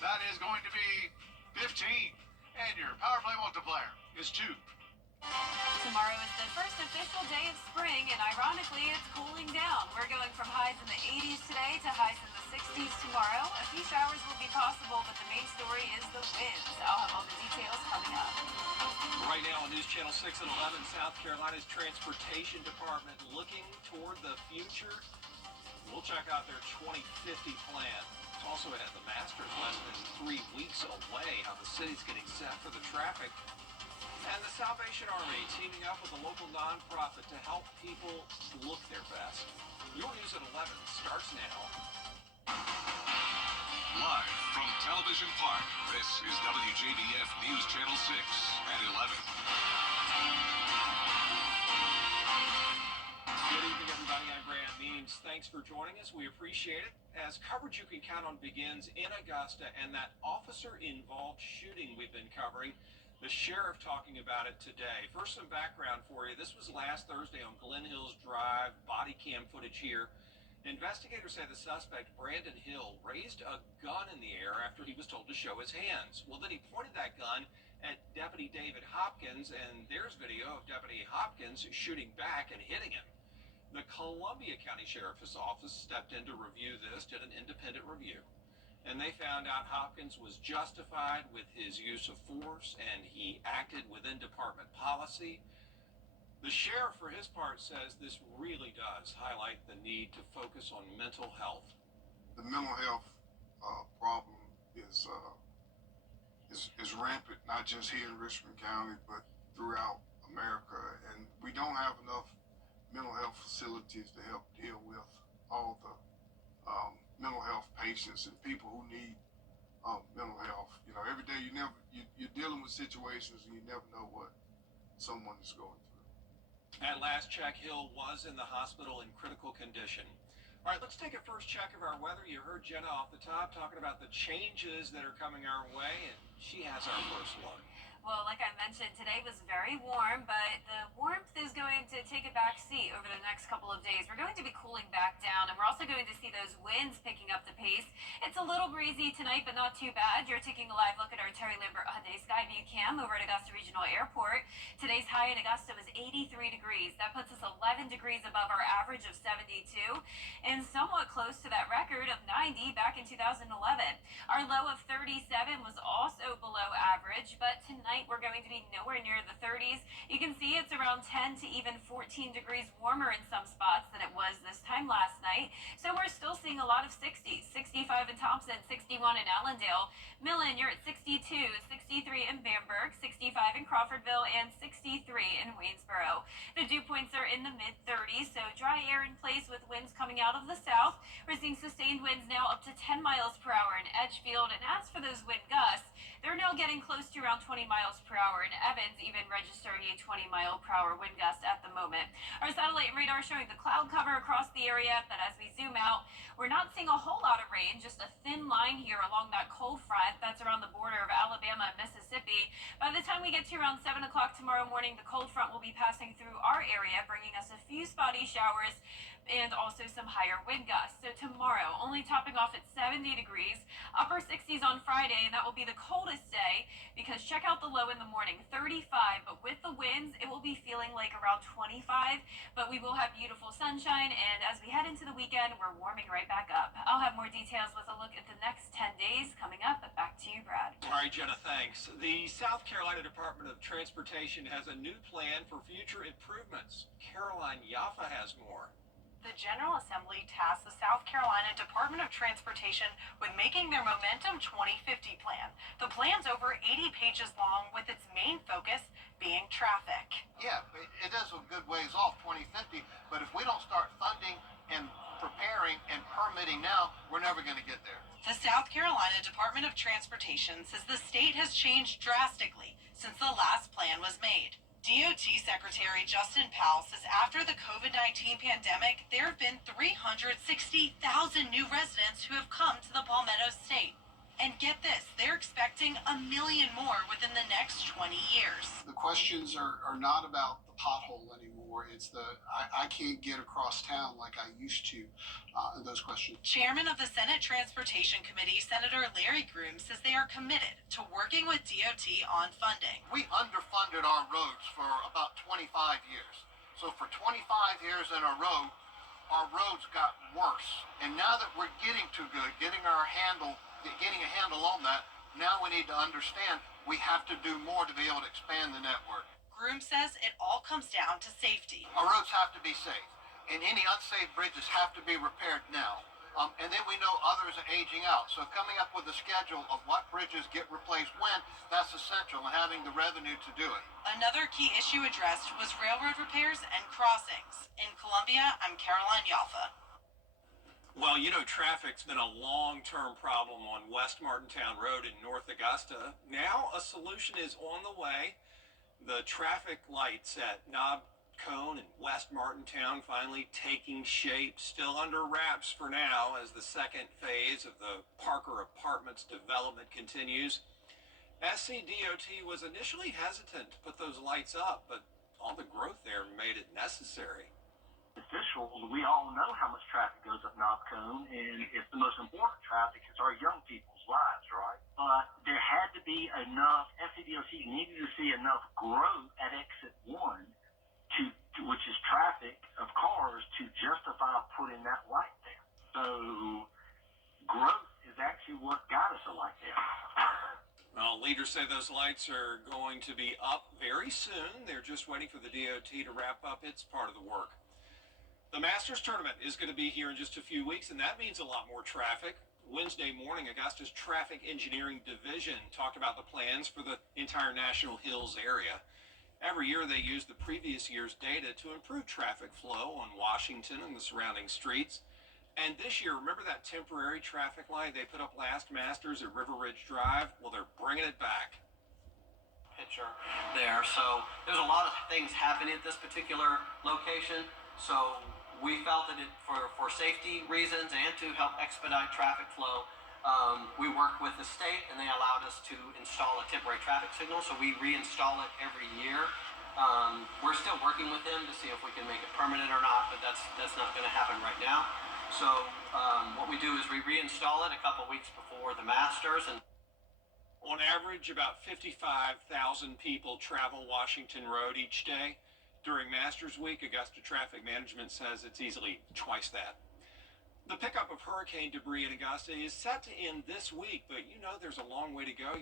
That is going to be 15. And your power play multiplier is 2. Tomorrow is the first official day of spring, and ironically, it's cooling down. We're going from highs in the 80s today to highs in the 60s tomorrow. A few showers will be possible, but the main story is the winds. I'll have all the details coming up. Right now on News Channel 6 and 11, South Carolina's Transportation Department looking toward the future. We'll check out their 2050 plan. Also ahead, the Masters less than 3 weeks away. How the city's getting set for the traffic. And the Salvation Army teaming up with a local nonprofit to help people look their best. Your News at 11 starts now. Live from Television Park, this is WJBF News Channel 6 at 11. Good evening, everybody. I'm Grant Means. Thanks for joining us. We appreciate it. As coverage you can count on begins in Augusta and that officer-involved shooting we've been covering. The sheriff talking about it today. First, some background for you. This was last Thursday on Glen Hills Drive. Body cam footage here. Investigators say the suspect, Brandon Hill, raised a gun in the air after he was told to show his hands. Well, then he pointed that gun at Deputy David Hopkins, and there's video of Deputy Hopkins shooting back and hitting him. The Columbia County Sheriff's Office stepped in to review this, did an independent review. And they found out Hopkins was justified with his use of force, and he acted within department policy. The sheriff, for his part, says this really does highlight the need to focus on mental health. The mental health problem is rampant, not just here in Richmond County, but throughout America. And we don't have enough mental health facilities to help deal with all the mental health patients and people who need mental health. You know, every day you're dealing with situations and you never know what someone is going through. At last check, Hill was in the hospital in critical condition. All right, let's take a first check of our weather. You heard Jenna off the top talking about the changes that are coming our way, and she has our first look. Well, like I mentioned, today was very warm, but the warmth is going to take a back seat over the next couple of days. We're going to be cooling back down, and we're also going to see those winds picking up the pace. It's a little breezy tonight, but not too bad. You're taking a live look at our Terry Lambert Hyundai Skyview cam over at Augusta Regional Airport. Today's high in Augusta was 83 degrees. That puts us 11 degrees above our average of 72, and somewhat close to that record of 90 back in 2011. Our low of 37 was also below average, but tonight we're going to be nowhere near the 30s. You can see it's around 10 to even 14 degrees warmer in some spots than it was this time last night. So we're still seeing a lot of 60s. 65 in Thompson, 61 in Allendale. Millen, you're at 62, 63 in Bamberg, 65 in Crawfordville, and 63 in Waynesboro. The dew points are in the mid-30s, so dry air in place with winds coming out of the south. We're seeing sustained winds now up to 10 miles per hour in Edgefield, and as for those wind gusts, they're now getting close to around 20 miles per hour, and Evans even registering a 20-mile-per-hour wind gust at the moment. Our satellite and radar showing the cloud cover across the area, but as we zoom out, we're not seeing a whole lot of rain, just a thin line here along that cold front that's around the border of Alabama and Mississippi. By the time we get to around 7 o'clock tomorrow morning, the cold front will be passing through our area, bringing us a few spotty showers and also some higher wind gusts. So tomorrow, only topping off at 70 degrees, upper 60s on Friday, and that will be the coldest day because check out the low in the morning, 35, but with the winds, it will be feeling like around 25, but we will have beautiful sunshine, and as we head into the weekend, we're warming right back up. I'll have more details with a look at the next 10 days coming up, but back to you, Brad. All right, Jenna, thanks. The South Carolina Department of Transportation has a new plan for future improvements. Caroline Yaffa has more. The General Assembly tasked the South Carolina Department of Transportation with making their Momentum 2050 plan. The plan's over 80 pages long with its main focus being traffic. Yeah, it is a good ways off 2050, but if we don't start funding and preparing and permitting now, we're never going to get there. The South Carolina Department of Transportation says the state has changed drastically since the last plan was made. DOT Secretary Justin Powell says after the COVID-19 pandemic, there have been 360,000 new residents who have come to the Palmetto State. And get this, they're expecting 1 million more within the next 20 years. The questions are not about the pothole anymore. It's I can't get across town like I used to, and those questions. Chairman of the Senate Transportation Committee, Senator Larry Groom, says they are committed to working with DOT on funding. We underfunded our roads for about 25 years. So for 25 years in a row, our roads got worse. And now that we're getting too good, getting a handle on that, now we need to understand we have to do more to be able to expand the network. Groom says it all comes down to safety. Our roads have to be safe, and any unsafe bridges have to be repaired now. And then we know others are aging out. So coming up with a schedule of what bridges get replaced when, that's essential, and having the revenue to do it. Another key issue addressed was railroad repairs and crossings. In Columbia, I'm Caroline Yalfa. Well, you know, traffic's been a long-term problem on West Martintown Road in North Augusta. Now a solution is on the way. The traffic lights at Knob Cone and West Martintown finally taking shape, still under wraps for now as the second phase of the Parker Apartments development continues. SCDOT was initially hesitant to put those lights up, but all the growth there made it necessary. Officials, we all know how much traffic goes up Knob Cone, and it's the most important traffic. It's our young people's lives, right? But there had to be enough, SCDOT needed to see enough growth at exit 1, which is traffic of cars, to justify putting that light there. So growth is actually what got us a light there. Well, leaders say those lights are going to be up very soon. They're just waiting for the DOT to wrap up its part of the work. The Masters Tournament is going to be here in just a few weeks, and that means a lot more traffic. Wednesday morning, Augusta's Traffic Engineering Division talked about the plans for the entire National Hills area. Every year, they use the previous year's data to improve traffic flow on Washington and the surrounding streets. And this year, remember that temporary traffic light they put up last Masters at River Ridge Drive? Well, they're bringing it back. Picture there. So there's a lot of things happening at this particular location. So we felt that for safety reasons and to help expedite traffic flow, we worked with the state, and they allowed us to install a temporary traffic signal. So we reinstall it every year. We're still working with them to see if we can make it permanent or not, but that's not going to happen right now. So what we do is we reinstall it a couple weeks before the Masters. And on average, about 55,000 people travel Washington Road each day. During Masters Week, Augusta Traffic Management says it's easily twice that. The pickup of hurricane debris in Augusta is set to end this week, but you know there's a long way to go.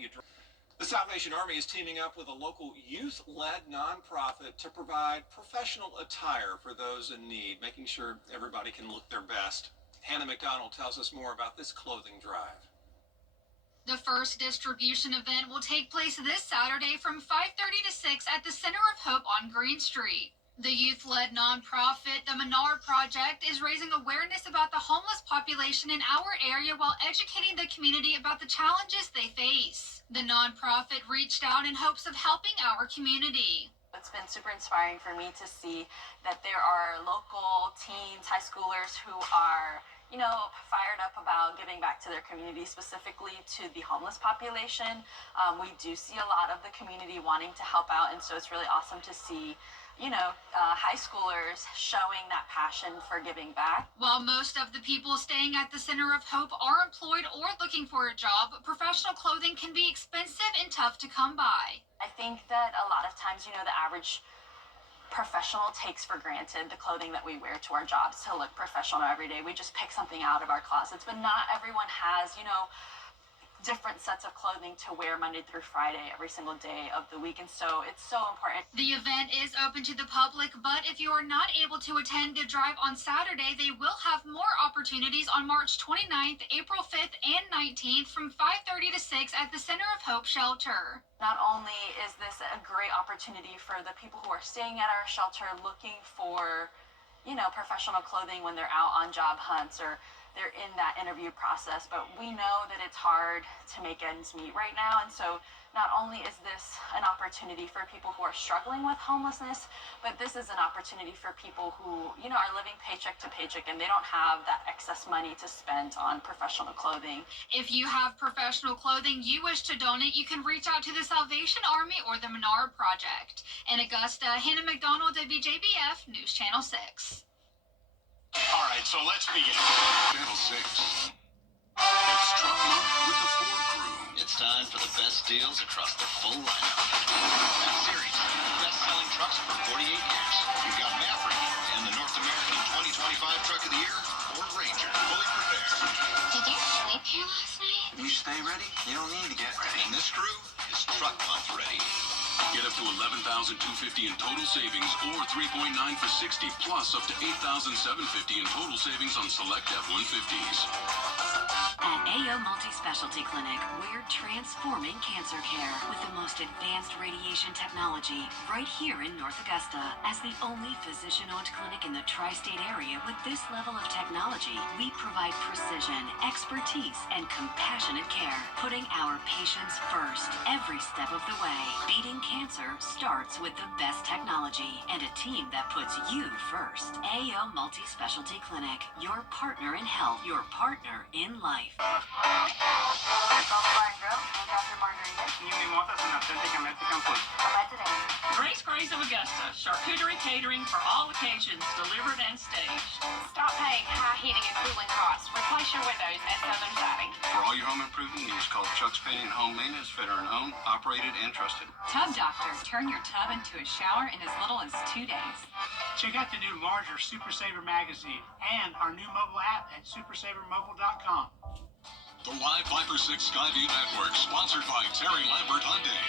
The Salvation Army is teaming up with a local youth-led nonprofit to provide professional attire for those in need, making sure everybody can look their best. Hannah McDonald tells us more about this clothing drive. The first distribution event will take place this Saturday from 5:30 to 6 at the Center of Hope on Green Street. The youth-led nonprofit, the Menard Project, is raising awareness about the homeless population in our area while educating the community about the challenges they face. The nonprofit reached out in hopes of helping our community. It's been super inspiring for me to see that there are local teens, high schoolers who are fired up about giving back to their community, specifically to the homeless population. We do see a lot of the community wanting to help out, and so it's really awesome to see high schoolers showing that passion for giving back. While most of the people staying at the Center of Hope are employed or looking for a job, professional clothing can be expensive and tough to come by. I think that a lot of times, the average professional takes for granted the clothing that we wear to our jobs to look professional every day. We just pick something out of our closets, but not everyone has, different sets of clothing to wear Monday through Friday every single day of the week, and so it's so important. The event is open to the public, but if you are not able to attend the drive on Saturday, they will have more opportunities on March 29th, April 5th, and 19th from 5:30 to 6 at the Center of Hope Shelter. Not only is this a great opportunity for the people who are staying at our shelter looking for, professional clothing when they're out on job hunts or they're in that interview process. But we know that it's hard to make ends meet right now, and so not only is this an opportunity for people who are struggling with homelessness, but this is an opportunity for people who, you know, are living paycheck to paycheck and they don't have that excess money to spend on professional clothing. If you have professional clothing you wish to donate, you can reach out to the Salvation Army or the Menard Project. In Augusta, Hannah McDonald, WJBF News Channel 6. All right, so let's begin. Channel 6. It's Truck Month with the Ford Crew. It's time for the best deals across the full lineup. That series, best-selling trucks for 48 years. You've got Maverick and the North American 2025 Truck of the Year, Ford Ranger, fully prepared. Did you sleep here last night? You stay ready, you don't need to get ready. And this crew is Truck Month ready. Get up to $11,250 in total savings or 3.9 for 60 plus up to $8,750 in total savings on select F-150s. At AO Multi-Specialty Clinic, we're transforming cancer care with the most advanced radiation technology right here in North Augusta. As the only physician-owned clinic in the tri-state area with this level of technology, we provide precision, expertise, and compassionate care, putting our patients first every step of the way. Beating cancer starts with the best technology and a team that puts you first. AO Multi-Specialty Clinic, your partner in health, your partner in life. Grace of Augusta, charcuterie catering for all occasions, delivered and staged. Stop paying high heating and cooling costs. Replace your windows at Southern Siding. For all your home improvement needs, call Chuck's Painting and Home Maintenance, veteran-owned, operated, and trusted. Tub Doctor, turn your tub into a shower in as little as 2 days. Check out the new larger Super Saver magazine and our new mobile app at supersavermobile.com. The Live Viper 6 Skyview Network, sponsored by Terry Lambert Hyundai.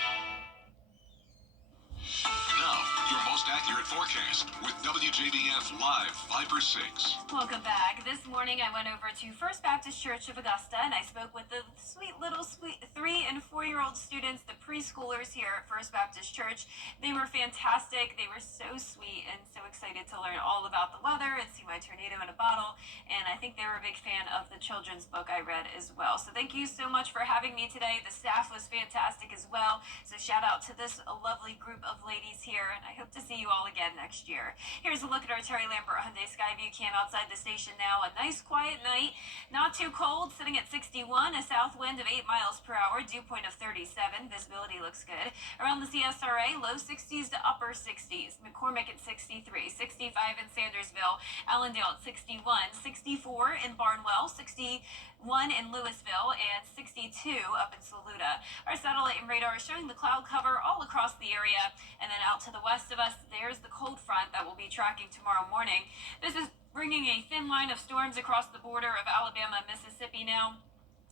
Now, your most accurate forecast with WJBF Live Viper 6. Welcome back. This morning I went over to First Baptist Church of Augusta and I spoke with the sweet 3 and 4-year-old students, the preschoolers here at First Baptist Church. They were fantastic. They were so sweet and so excited to learn all about the weather and see my tornado in a bottle. And I think they were a big fan of the children's book I read as well. So thank you so much for having me today. The staff was fantastic as well. So shout out to this lovely group of ladies here, and I hope to see you all again next year. Here's a look at our Terry Lambert Hyundai Skyview cam outside the station now. A nice quiet night, not too cold, sitting at 61, a south wind of 8 miles per hour, dew point of 37, visibility looks good. Around the CSRA, low 60s to upper 60s, McCormick at 63, 65 in Sandersville, Allendale at 61, 64 in Barnwell, 61 in Louisville, and 62 up in Saluda. Our satellite and radar is showing the cloud cover all across the area, and then out to the west of us, there's the cold front that we'll be tracking tomorrow morning. This is bringing a thin line of storms across the border of Alabama and Mississippi now,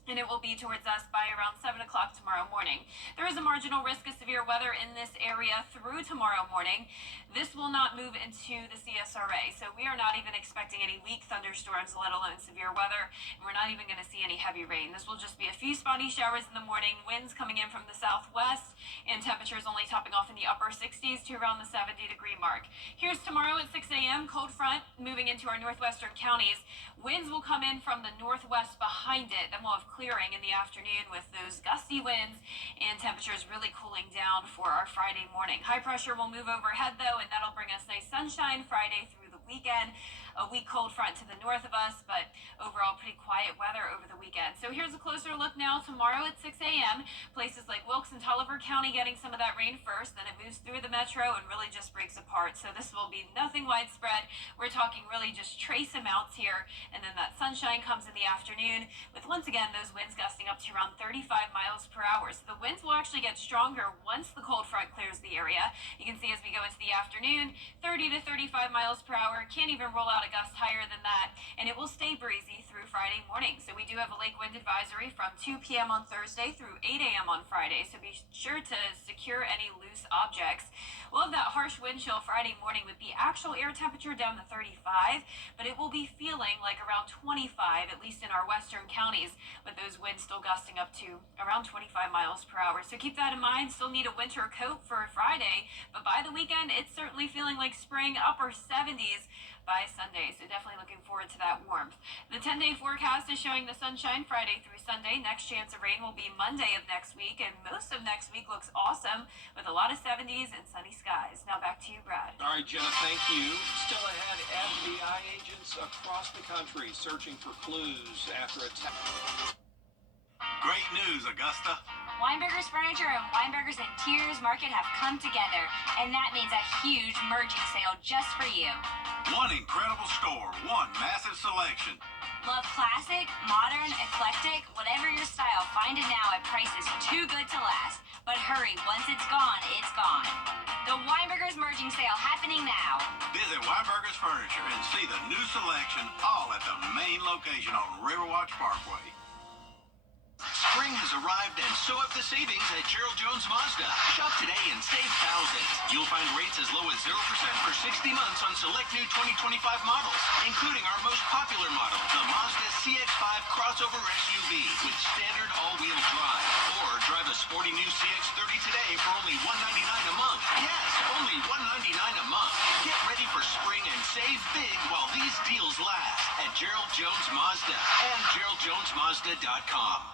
and it will be towards us by around 7 o'clock tomorrow morning. There is a marginal risk of severe weather in this area through tomorrow morning. This will not move into the CSRA, so we are not even expecting any weak thunderstorms, let alone severe weather, and we're not even going to see any heavy rain. This will just be a few spotty showers in the morning, winds coming in from the southwest, and temperatures only topping off in the upper 60s to around the 70-degree mark. Here's tomorrow at 6 a.m., cold front moving into our northwestern counties. Winds will come in from the northwest behind it, then we'll have clearing in the afternoon with those gusty winds and temperatures really cooling down for our Friday morning. High pressure will move overhead though, and that'll bring us nice sunshine Friday through the weekend. A weak cold front to the north of us, but overall pretty quiet weather over the weekend. So here's a closer look now tomorrow at 6 a.m. Places like Wilkes and Tulliver County getting some of that rain first, then it moves through the metro and really just breaks apart. So this will be nothing widespread. We're talking really just trace amounts here, and then that sunshine comes in the afternoon with once again those winds gusting up to around 35 miles per hour. So the winds will actually get stronger once the cold front clears the area. You can see as we go into the afternoon, 30 to 35 miles per hour. Can't even roll out a gust higher than that, and it will stay breezy through Friday morning. So we do have a lake wind advisory from 2 p.m. on Thursday through 8 a.m. on Friday, so be sure to secure any loose objects. We'll have that harsh wind chill Friday morning with the actual air temperature down to 35, but it will be feeling like around 25, at least in our western counties, with those winds still gusting up to around 25 miles per hour. So keep that in mind. Still need a winter coat for Friday, but by the weekend, it's certainly feeling like spring, upper 70s. by Sunday. So definitely looking forward to that warmth. The 10-day forecast is showing the sunshine Friday through Sunday. Next chance of rain will be Monday of next week, and most of next week looks awesome with a lot of 70s and sunny skies. Now back to you, Brad. All right, Jenna, thank you. Still ahead, FBI agents across the country searching for clues after attack. Great news, Augusta. Weinberger's Furniture and Weinberger's Interiors Market have come together, and that means a huge merging sale just for you. One incredible store, one massive selection. Love classic, modern, eclectic, whatever your style, find it now at prices too good to last. But hurry, once it's gone, it's gone. The Weinberger's merging sale happening now. Visit Weinberger's Furniture and see the new selection all at the main location on Riverwatch Parkway. Spring has arrived and so have the savings at Gerald Jones Mazda. Shop today and save thousands. You'll find rates as low as 0% for 60 months on select new 2025 models, including our most popular model, the Mazda CX-5 crossover SUV with standard all-wheel drive. Or drive a sporty new CX-30 today for only $199 a month. Yes, only $199 a month. Get ready for spring and save big while these deals last at Gerald Jones Mazda and GeraldJonesMazda.com.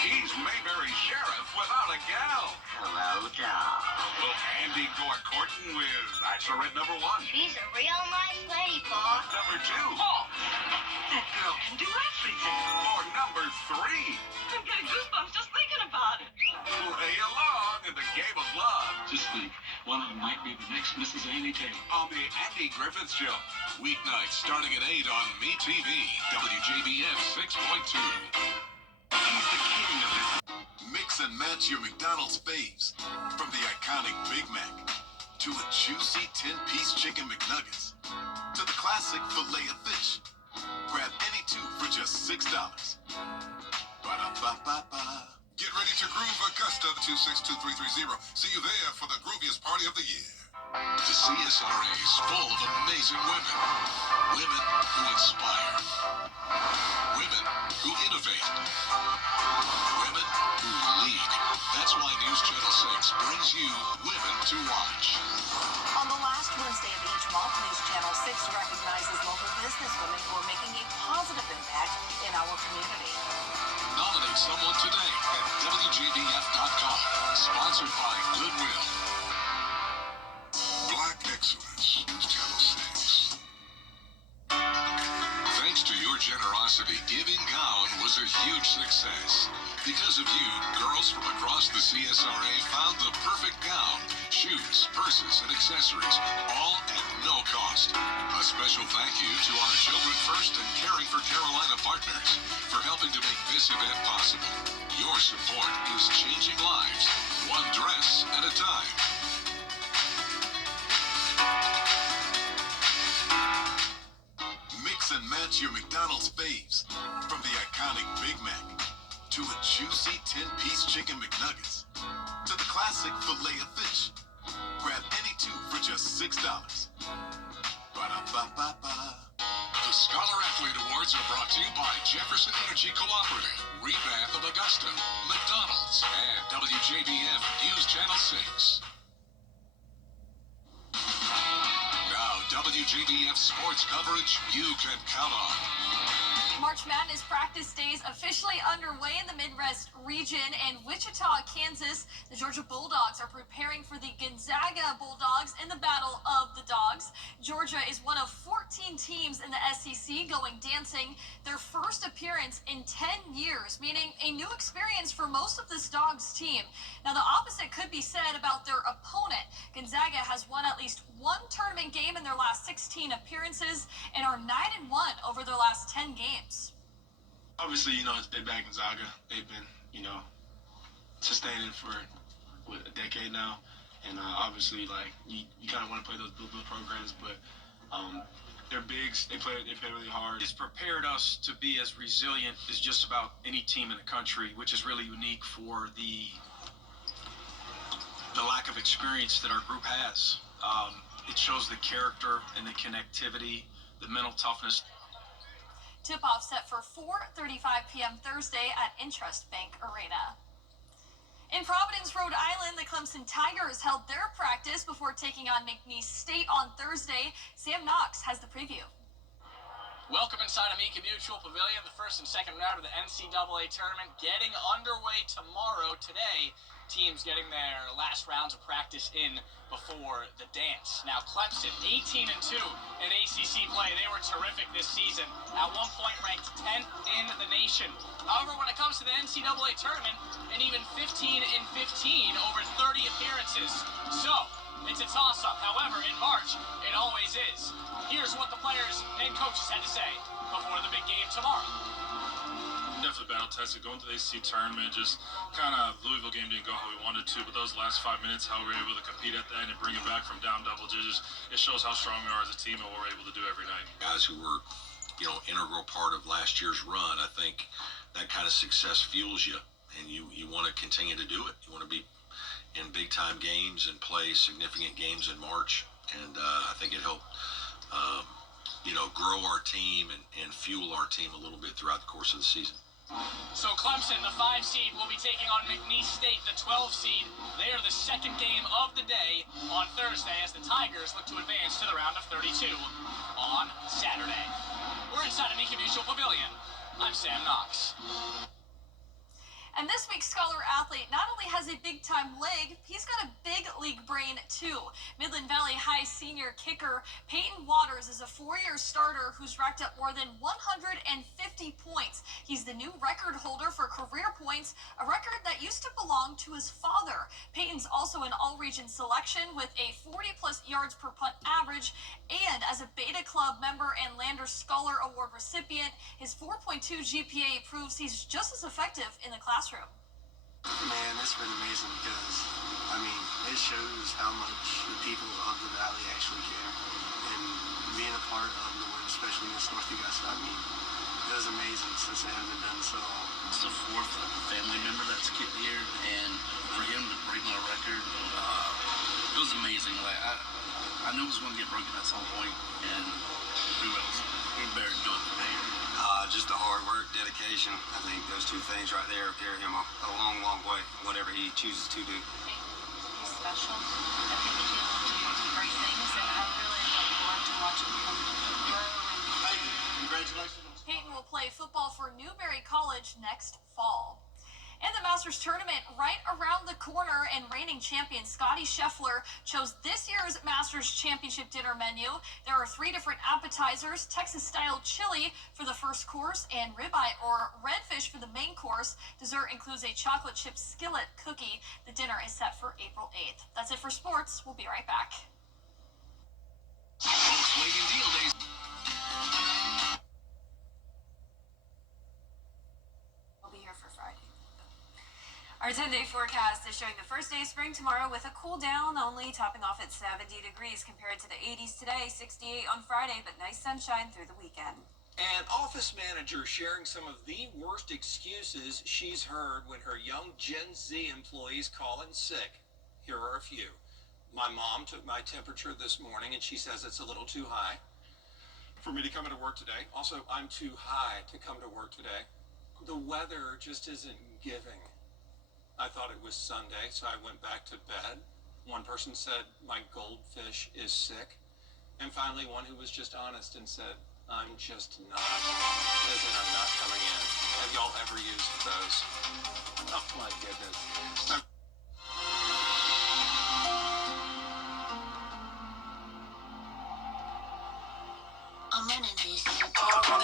He's Mayberry's sheriff without a gal. Hello, John. Will Andy go a courting with Bachelorette number 1? She's a real nice lady, Pa. Number 2? Oh, that girl can do everything. Or number 3? I'm getting goosebumps just thinking about it. Play along in the game of love. Just think, one of them might be the next Mrs. Annie Taylor. On the Andy Griffith Show. Weeknights starting at 8 on MeTV, WJBF 6.2. He's the king of this. Mix and match your McDonald's faves. From the iconic Big Mac to a juicy 10-piece chicken McNuggets to the classic Filet-O-Fish. Grab any two for just $6. Ba-da-ba-ba-ba. Get ready to groove Augusta 262330. See you there for the grooviest party of the year. The CSRA is full of amazing women. Women who inspire. Women who innovate. Women who lead. That's why News Channel 6 brings you Women to Watch. On the last Wednesday of each month, News Channel 6 recognizes local businesswomen who are making a positive impact in our community. Nominate someone today at WJBF.com. Sponsored by Goodwill. Black Excellence, News Channel 6. Thanks to your generosity, Giving Gown was a huge success. Because of you, girls from across the CSRA found the perfect gown, shoes, purses, and accessories, all at no cost. A special thank you to our Children First and Caring for Carolina partners for helping to make this event possible. Your support is changing lives, one dress at a time. Mix and match your McDonald's faves. From the iconic Big Mac to a juicy 10-piece chicken McNuggets to the classic Filet-O-Fish. Grab any two for just $6. Ba-da-ba-ba-ba. The Scholar Athlete Awards are brought to you by Jefferson Energy Cooperative, Revamp of Augusta, McDonald's, and WJBF News Channel 6. Now, WJBF sports coverage you can count on. March Madness practice days officially underway in the Midwest region, and Wichita, Kansas, the Georgia Bulldogs are preparing for the Gonzaga Bulldogs in the Battle of the Dogs. Georgia is one of 14 teams in the SEC going dancing, their first appearance in 10 years, meaning a new experience for most of this Dogs team. Now, the opposite could be said about their opponent. Gonzaga has won at least one tournament game in their last 16 appearances and are 9-1 over their last 10 games. Obviously, they're back Gonzaga. They've been, sustaining for a decade now. And obviously, you kind of want to play those programs, but they're bigs. They play really hard. It's prepared us to be as resilient as just about any team in the country, which is really unique for the lack of experience that our group has. It shows the character and the connectivity, the mental toughness. Tip-off set for 4:35 p.m. Thursday at Intrust Bank Arena. In Providence, Rhode Island, the Clemson Tigers held their practice before taking on McNeese State on Thursday. Sam Knox has the preview. Welcome inside Amica Mutual Pavilion. The first and second round of the NCAA tournament getting underway tomorrow. Today, teams getting their last rounds of practice in before the dance. Now, Clemson, 18-2 in ACC play. They were terrific this season. At one point, ranked 10th in the nation. However, when it comes to the NCAA tournament, an even 15-15 over 30 appearances. So, it's a toss-up. However, in March, it always is. Here's what the players and coaches had to say before the big game tomorrow. Definitely battle tested. Going to the ACC tournament, just kind of Louisville game didn't go how we wanted to, but those last 5 minutes, how we were able to compete at the end and bring it back from down double digits, it shows how strong we are as a team and what we're able to do every night. Guys who were, integral part of last year's run, I think that kind of success fuels you, and you want to continue to do it. You want to be in big-time games and play significant games in March, and I think it helped grow our team and fuel our team a little bit throughout the course of the season. So Clemson, the 5 seed, will be taking on McNeese State, the 12 seed. They are the second game of the day on Thursday as the Tigers look to advance to the round of 32 on Saturday. We're inside Amica Mutual Pavilion. I'm Sam Knox. And this week's Scholar athlete not only has a big-time leg, he's got a big league brain, too. Midland Valley High senior kicker Peyton Waters is a 4-year starter who's racked up more than 150 points. He's the new record holder for career points, a record that used to belong to his father. Peyton's also an all-region selection with a 40-plus yards per punt average, and as a Beta Club member and Landers Scholar Award recipient, his 4.2 GPA proves he's just as effective in the classroom. Man, it's been amazing because, it shows how much the people of the Valley actually care. And being a part of the win, especially against North Augusta, it was amazing since it hasn't been done so long. It's the 4th family member that's kicked here, and for him to break my record, it was amazing. I knew it was going to get broken at some point, and who else? We better do it today. Just the hard work, dedication. I think those 2 things right there carry him a long, long way, whatever he chooses to do. He's special. I think he'll do great things, and I really look forward to watching him grow. Congratulations. Peyton will play football for Newberry College next fall. And the Masters tournament right around the corner, and reigning champion Scotty Scheffler chose this year's Masters Championship dinner menu. There are 3 different appetizers: Texas-style chili for the first course and ribeye or redfish for the main course. Dessert includes a chocolate chip skillet cookie. The dinner is set for April 8th. That's it for sports. We'll be right back. Volkswagen Deal Days. We'll be here for Friday. Our 10-day forecast is showing the first day of spring tomorrow with a cool down, only topping off at 70 degrees compared to the 80s today, 68 on Friday, but nice sunshine through the weekend. An office manager sharing some of the worst excuses she's heard when her young Gen Z employees call in sick. Here are a few. My mom took my temperature this morning and she says it's a little too high for me to come into work today. Also, I'm too high to come to work today. The weather just isn't giving. I thought it was Sunday, so I went back to bed. One person said, my goldfish is sick. And finally, one who was just honest and said, I'm just not. As in, I'm not coming in. Have y'all ever used those? Oh, my goodness.